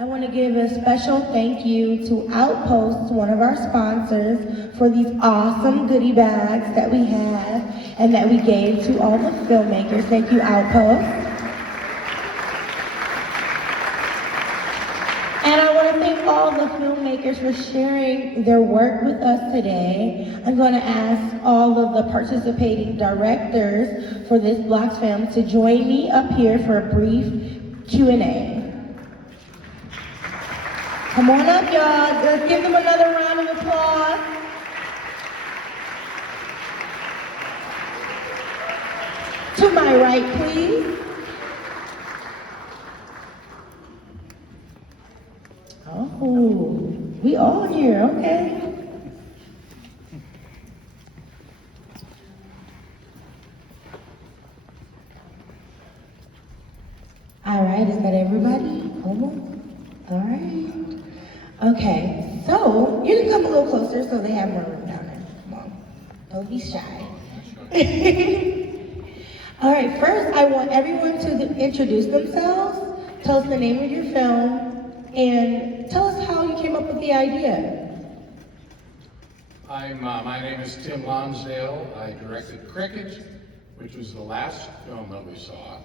I want to give a special thank you to Outpost, one of our sponsors, for these awesome goodie bags that we have and that we gave to all the filmmakers. Thank you, Outpost. And I want to thank all the filmmakers for sharing their work with us today. I'm going to ask all of the participating directors for this Blocks Film to join me up here for a brief Q&A. Come on up, y'all. Let's give them another round of applause. To my right, please. Oh, we all here, okay. All right, is that everybody? Almost? All right. Okay, so you can come a little closer so they have more room down there. Come on, don't be shy. All right, first I want everyone to introduce themselves, tell us the name of your film, and tell us how you came up with the idea. My name is Tim Lonsdale. I directed Cricket, which was the last film that we saw.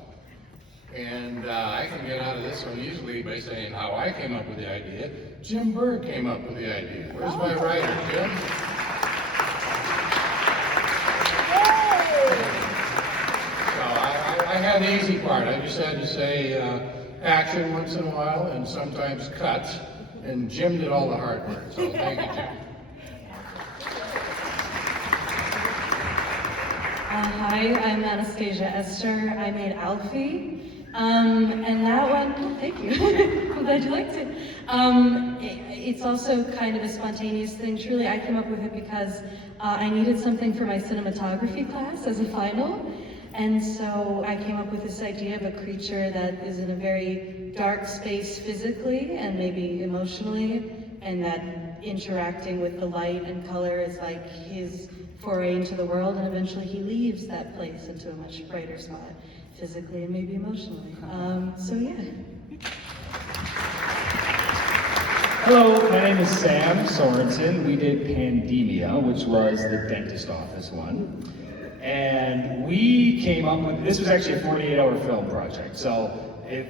And I can get out of this so easily by saying how I came up with the idea. Jim Berg came up with the idea. Where's my writer, Jim? So I had the easy part. I just had to say action once in a while and sometimes cuts. And Jim did all the hard work. So thank you, Jim. Hi, I'm Anastasia Esther. I made Alfie. And that one, thank you. I'm glad you liked it. It's also kind of a spontaneous thing. Truly, I came up with it because I needed something for my cinematography class as a final. And so I came up with this idea of a creature that is in a very dark space physically and maybe emotionally, and that interacting with the light and color is like his foray into the world, and eventually he leaves that place into a much brighter spot, physically and maybe emotionally. So yeah. Hello, my name is Sam Sorensen. We did Pandemia, which was the dentist office one. And we came up with, this was actually a 48-hour film project. So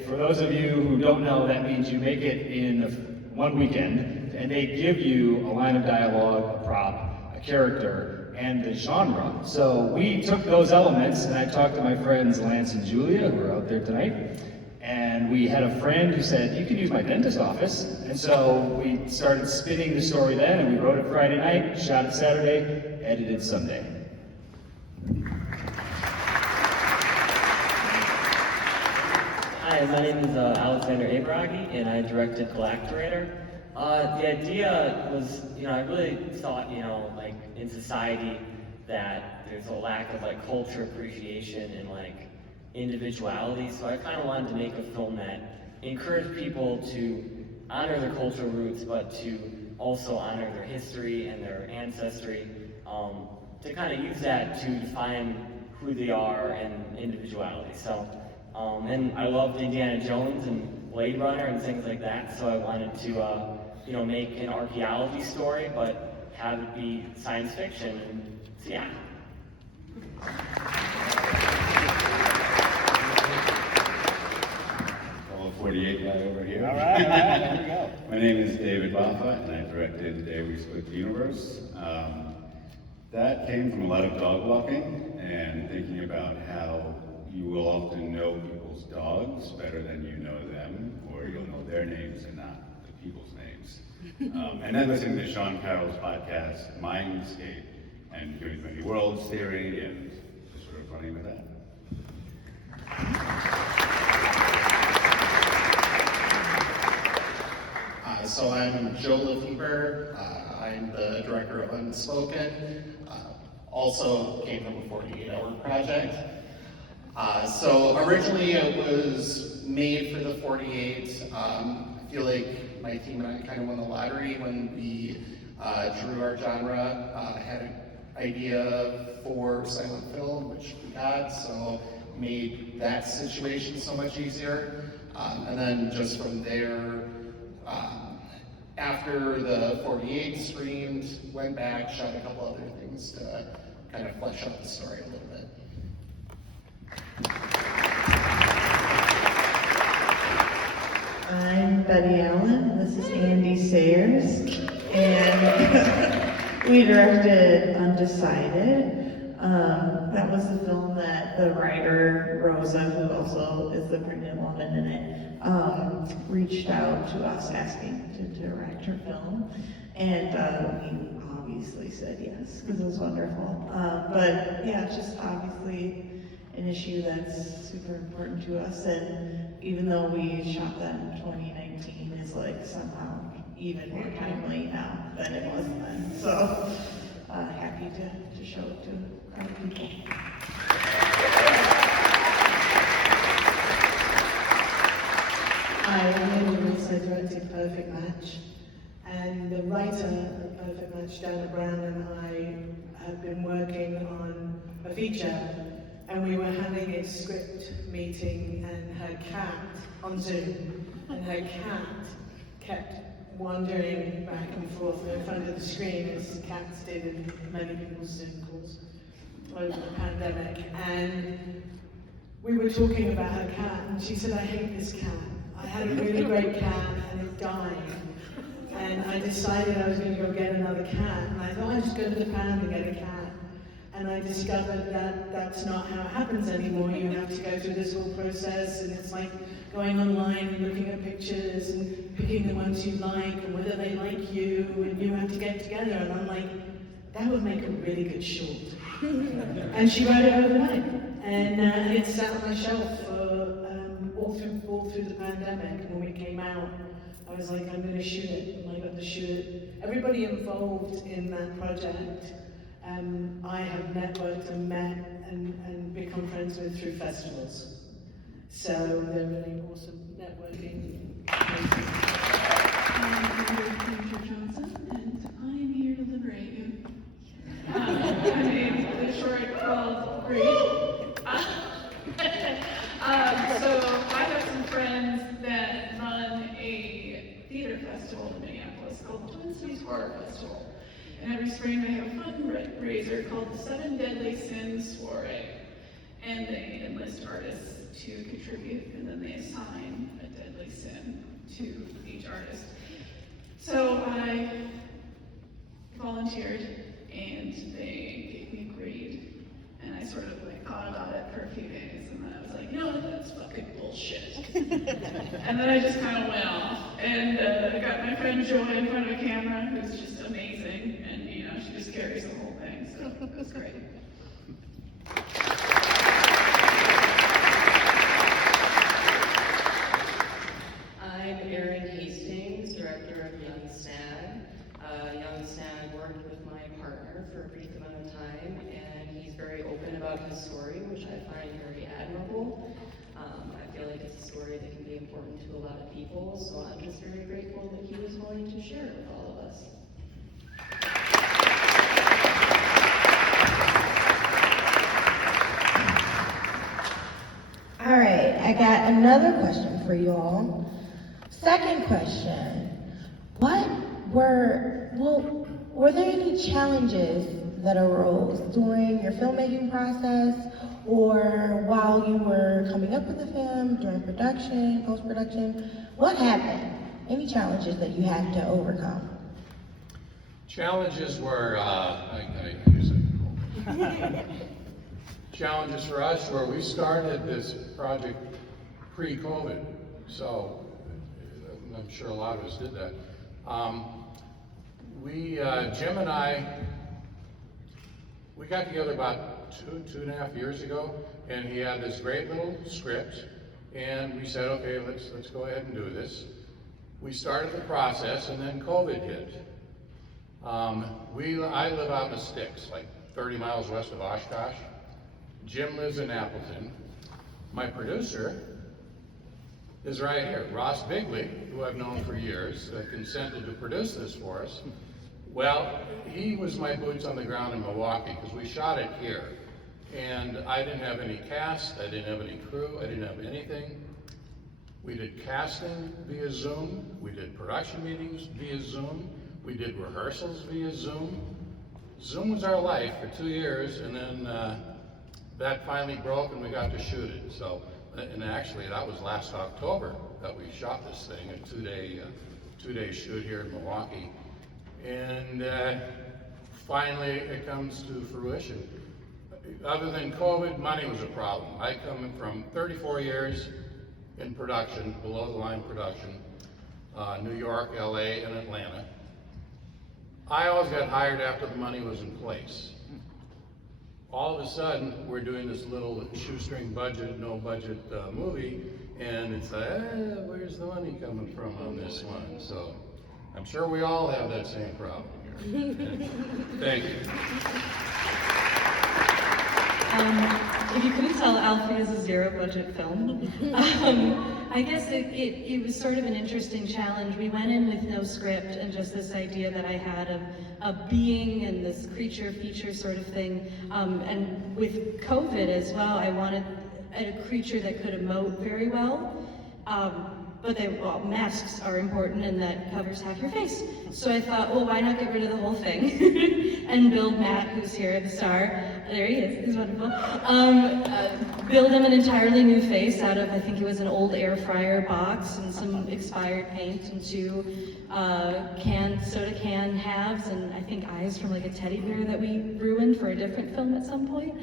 for those of you who don't know, that means you make it in one weekend, and they give you a line of dialogue, a prop, a character, and the genre. So we took those elements, and I talked to my friends Lance and Julia, who are out there tonight, and we had a friend who said, you can use my dentist office. And so we started spinning the story then, and we wrote it Friday night, shot it Saturday, edited Sunday. Hi, my name is Alexander Abragi, and I directed Galactorator. The idea was, I really thought, like in society that there's a lack of like culture appreciation and like individuality. So I kind of wanted to make a film that encouraged people to honor their cultural roots, but to also honor their history and their ancestry, to kind of use that to define who they are and individuality. So, and I loved Indiana Jones and Blade Runner and things like that. So I wanted to, make an archaeology story, but have it be science fiction. And so, yeah. All 48 guy over here. All right, there we go. My name is David Baffa, and I directed Day We Split the Universe. That came from a lot of dog walking and thinking about how you will often know people's dogs better than you know them, or you'll know their names and not the people's names. And then listening to Sean Carroll's podcast, Mindscape, and hearing many worlds theory, and just sort of running with that. So I'm Joe Liffenberg. I'm the director of Unspoken. Also came from a 48-hour project. So originally it was made for the 48. I feel like my team and I kind of won the lottery when we drew our genre. Had an idea for silent film, which we got, so made that situation so much easier. And then just from there, after the 48 screened, went back, shot a couple other things to kind of flesh out the story a little bit. I'm Betty Allen, this is Andy Sayers, and we directed Undecided. That was the film that the writer, Rosa, who also is the pregnant woman in it, reached out to us asking to direct her film, and we obviously said yes, because it was wonderful. But yeah, it's just obviously an issue that's super important to us, and even though we shot that in 2019, it's like somehow even more timely now than it was then. So happy to show it to other people. Hi, I'm Anieya Walker, directed Perfect Match, and the writer of Perfect Match, Dana Brown, and I have been working on a feature, and we were having a script meeting, and her cat on Zoom, and her cat kept wandering back and forth in front of the screen, as cats did in many people's Zoom calls over the pandemic. And we were talking about her cat, and she said, "I hate this cat. I had a really great cat, and it died. And I decided I was going to go get another cat, and I thought I'd just go to the pound and get a cat. And I discovered that that's not how it happens anymore. You have to go through this whole process, and it's like going online and looking at pictures and picking the ones you like and whether they like you, and you have to get together." And I'm like, that would make a really good short. And she wrote it overnight, and it sat on my shelf for all through the pandemic. And when we came out, I was like, I'm going to shoot it, and I got to shoot it. Everybody involved in that project, I have networked and met and become friends with through festivals. So they're really awesome networking. I'm Johnson, and I am here to liberate you. I made the short called Great. So I have some friends that run a theater festival in Minneapolis called the Twin Cities Horror Festival. And every spring they have a fundraiser called the 7 Deadly Sins Soiree. And they enlist artists to contribute, and then they assign a deadly sin to each artist. So I volunteered, and they gave me a grade, and I sort of like thought about it for a few days, and then I was like, you know what, that's fucking bullshit. And then I just kind of went off, and I got my friend Joy in front of a camera, who's just amazing, and you know, she just carries the whole thing, so it was great. I'm Erin Hastings, director of Young Stag. Young Stag worked with my partner for a brief amount of time, and he's very open about his story, which I find very admirable. I feel like it's a story that can be important to a lot of people, so I'm just very grateful that he was willing to share it with all of us. All right, I got another question for you all. Second question, were there any challenges that arose during your filmmaking process or while you were coming up with the film, during production, post-production? What happened? Any challenges that you had to overcome? Challenges were, I use it. Challenges for us were we started this project pre-COVID, so I'm sure a lot of us did that. Jim and I, we got together about two and a half years ago, and he had this great little script, and we said, okay, let's go ahead and do this. We started the process, and then COVID hit. I live out in the sticks, like 30 miles west of Oshkosh. Jim lives in Appleton. My producer is right here, Ross Bigley, who I've known for years, consented to produce this for us. Well, he was my boots on the ground in Milwaukee, because we shot it here. And I didn't have any cast, I didn't have any crew, I didn't have anything. We did casting via Zoom. We did production meetings via Zoom. We did rehearsals via Zoom. Zoom was our life for 2 years, and then that finally broke and we got to shoot it. So, and actually that was last October that we shot this thing, a two-day shoot here in Milwaukee. And finally it comes to fruition. Other than COVID, money was a problem. I come from 34 years in production, below the line production, New York, LA, and Atlanta. I always got hired after the money was in place. All of a sudden, we're doing this little shoestring budget, no budget movie, and it's where's the money coming from on this one? So I'm sure we all have that same problem here. Thank you. If you couldn't tell, Alfie is a zero-budget film. I guess it was sort of an interesting challenge. We went in with no script and just this idea that I had of a being and this creature feature sort of thing. And with COVID as well, I wanted a creature that could emote very well. But masks are important and that covers half your face. So I thought, well, why not get rid of the whole thing and build Matt, who's here, the star. There he is, he's wonderful. Build him an entirely new face out of, I think it was an old air fryer box and some expired paint and 2 soda can halves and I think eyes from like a teddy bear that we ruined for a different film at some point.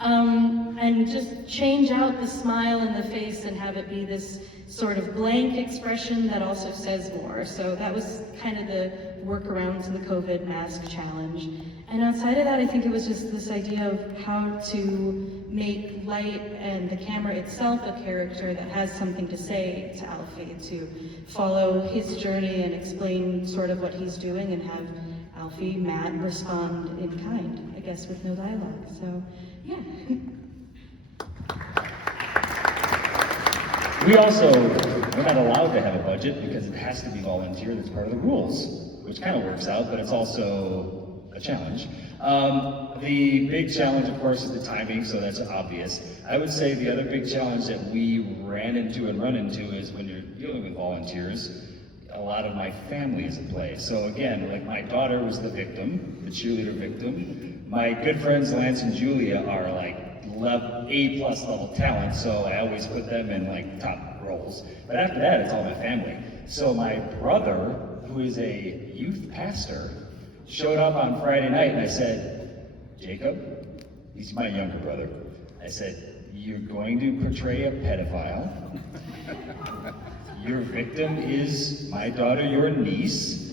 And just change out the smile in the face and have it be this sort of blank expression that also says more. So that was kind of the workarounds in the COVID mask challenge. And outside of that, I think it was just this idea of how to make light and the camera itself a character that has something to say to Alfie, to follow his journey and explain sort of what he's doing and have Alfie, Matt respond in kind, I guess with no dialogue. So, yeah. We also, we're not allowed to have a budget because it has to be volunteer, that's part of the rules, which kind of works out, but it's also a challenge. The big challenge, of course, is the timing, so that's obvious. I would say the other big challenge that we ran into and run into is when you're dealing with volunteers, a lot of my family is at play. So again, like my daughter was the victim, the cheerleader victim. My good friends Lance and Julia are like A+ level talent, so I always put them in like top roles. But after that, it's all my family. So my brother, who is a youth pastor, showed up on Friday night and I said, Jacob, he's my younger brother. I said, you're going to portray a pedophile. Your victim is my daughter, your niece.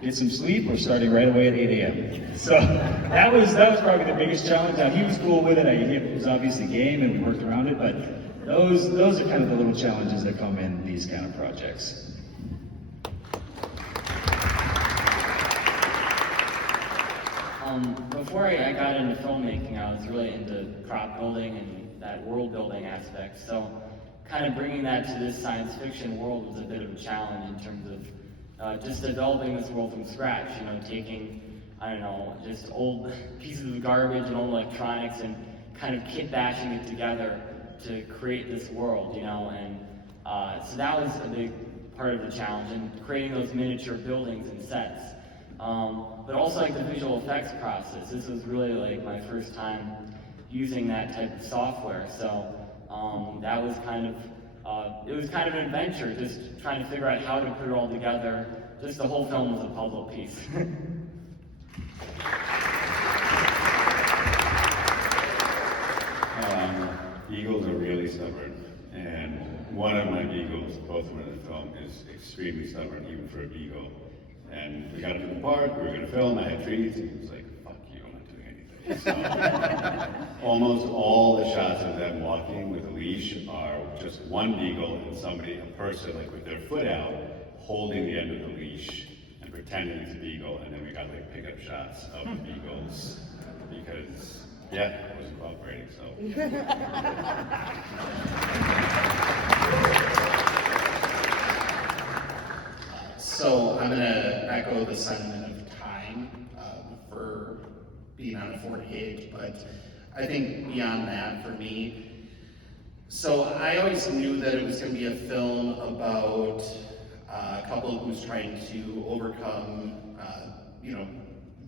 Get some sleep, we're starting right away at 8 a.m. So that was probably the biggest challenge. Now he was cool with it, it was obviously game and we worked around it, but those are kind of the little challenges that come in these kind of projects. Before I got into filmmaking, I was really into prop building and that world building aspect. So kind of bringing that to this science fiction world was a bit of a challenge in terms of just developing this world from scratch, taking, I don't know, just old pieces of garbage and old electronics and kind of kit bashing it together to create this world, and so that was a big part of the challenge, and creating those miniature buildings and sets. But also like the visual effects process. This was really like my first time using that type of software. So that was kind of, it was kind of an adventure, just trying to figure out how to put it all together. Just the whole film was a puzzle piece. Eagles are really stubborn, and one of my beagles, both of them in the film, is extremely stubborn, even for a beagle. And we got to the park, we were going to film, I had treats, and he was like, fuck you, I'm not doing anything. So, almost all the shots of them walking with a leash are just one beagle and somebody, a person, like with their foot out, holding the end of the leash and pretending it's a beagle, and then we got like pickup shots of the beagles, because, yeah, it wasn't cooperating, so. So I'm going to echo the sentiment of time for being on a 48, but I think beyond that, for me, So I always knew that it was going to be a film about a couple who's trying to overcome,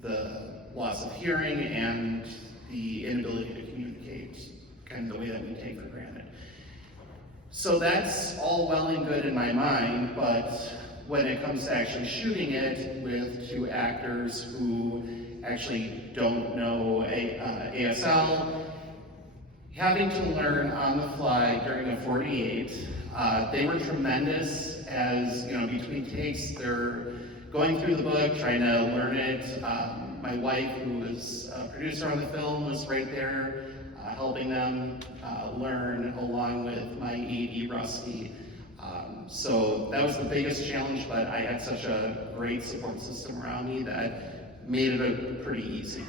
the loss of hearing and the inability to communicate, kind of the way that we take for granted. So that's all well and good in my mind, but when it comes to actually shooting it with two actors who actually don't know ASL, having to learn on the fly during a 48, they were tremendous as, between takes, they're going through the book, trying to learn it. My wife, who was a producer on the film, was right there helping them learn along with my AD, Rusty. So that was the biggest challenge, but I had such a great support system around me that made it pretty easy.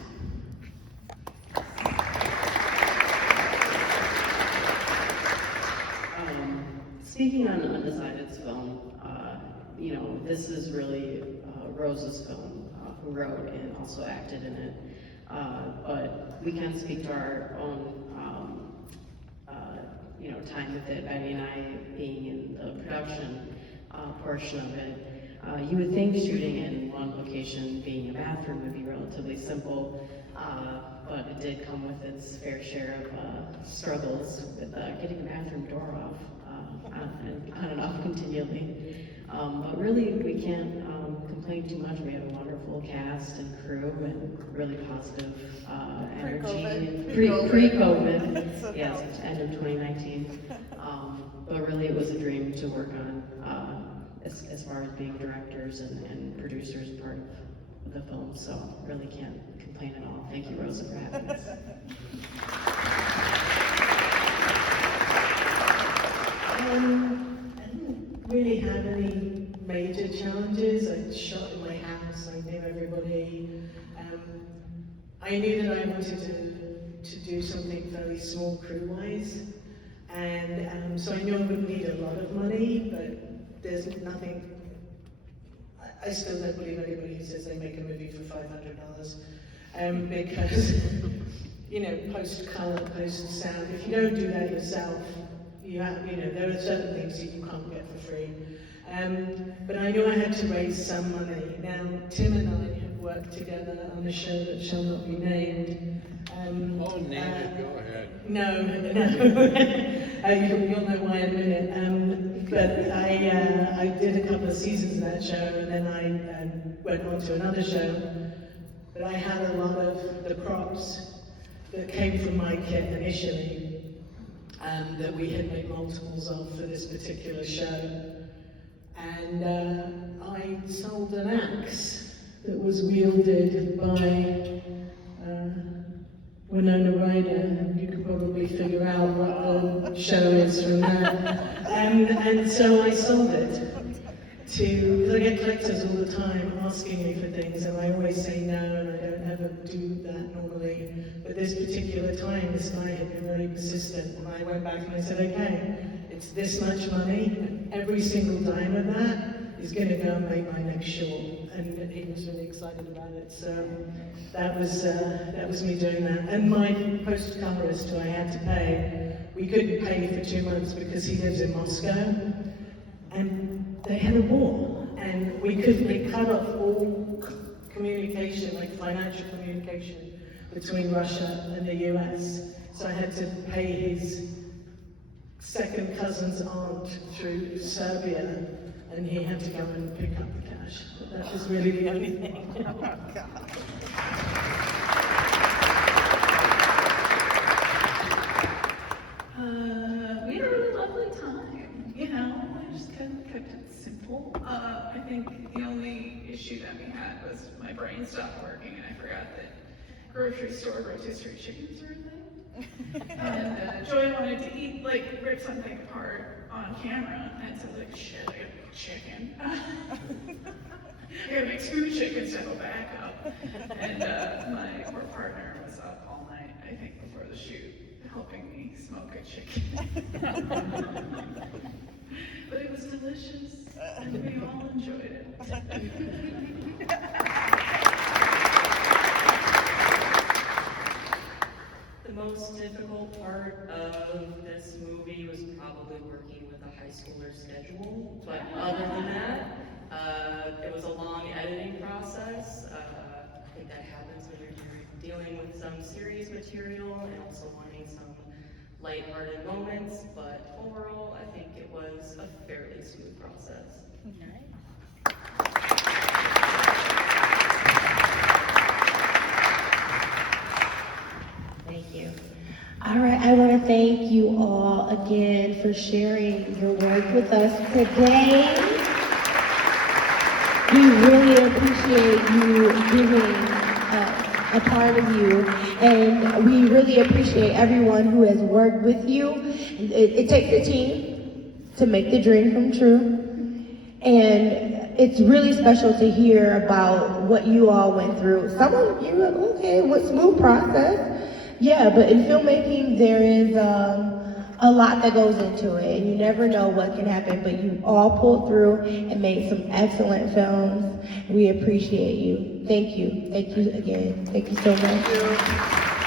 Speaking on Undecided's film, this is really Rose's film, who wrote and also acted in it. But we can speak to our own, time with it. Betty and I being in the production portion of it. You would think shooting in one location, being a bathroom, would be relatively simple, but it did come with its fair share of struggles with getting the bathroom door off on and off continually. But really, we can't complain too much. We have a wonderful cast and crew and really positive energy. Pre-COVID, yes, end of 2019. But really, it was a dream to work on as far as being directors and producers part of the film. So really can't complain at all. Thank you, Rosa, for having us. I didn't really have any major challenges. I shot in my house, I knew everybody. I knew that I wanted to do something very small crew-wise, and so I knew I wouldn't need a lot of money, but there's nothing, I still don't believe anybody who says they make a movie for $500, because, post-color, post-sound, if you don't do that yourself, there are certain things that you can't get for free. But I knew I had to raise some money. Now, Tim and I have worked together on a show that shall not be named. Name it, go ahead. No. You'll know why in a minute. But I did a couple of seasons of that show, and then I went on to another show. But I had a lot of the props that came from my kit initially, that we had made multiples of for this particular show. And I sold an axe that was wielded by Winona Ryder. You can probably figure out what the show is from that. And so I sold it because I get collectors all the time asking me for things, and I always say no, and I don't ever do that normally. But this particular time, this guy had been very persistent, and I went back and I said, okay, it's this much money, and every single dime of that is going to go and make my next short. And he was really excited about it. So that was me doing that. And my post-colorist, who I had to pay, we couldn't pay for 2 months because he lives in Moscow, and they had a war, and they cut off all communication, like financial communication, between Russia and the US. So I had to pay his second cousin's aunt through Serbia, and he had to go and pick up the cash. But that was really the only thing. Oh my God. We had a really lovely time, I just kind of kept it simple. I think the only issue that we had was my brain stopped working and I forgot that grocery store rotisserie chickens are a thing. And Joy wanted to rip something apart on camera, and so shit, I gotta make chicken. I gotta make 2 chickens to go back up. And my poor partner was up all night, I think, before the shoot, helping me smoke a chicken. But it was delicious, and we all enjoyed it. The most difficult part of this movie schooler's schedule. But other than that, it was a long editing process. I think that happens when you're dealing with some serious material and also wanting some lighthearted moments, but overall, I think it was a fairly smooth process. Thank you. All right, I want to thank you all again for sharing your work with us today. We really appreciate you giving a part of you, and we really appreciate everyone who has worked with you. It takes a team to make the dream come true, and it's really special to hear about what you all went through. Some of you are okay, what smooth process. Yeah, but in filmmaking, there is a lot that goes into it, and you never know what can happen, but you all pulled through and made some excellent films. We appreciate you. Thank you. Thank you again. Thank you so much.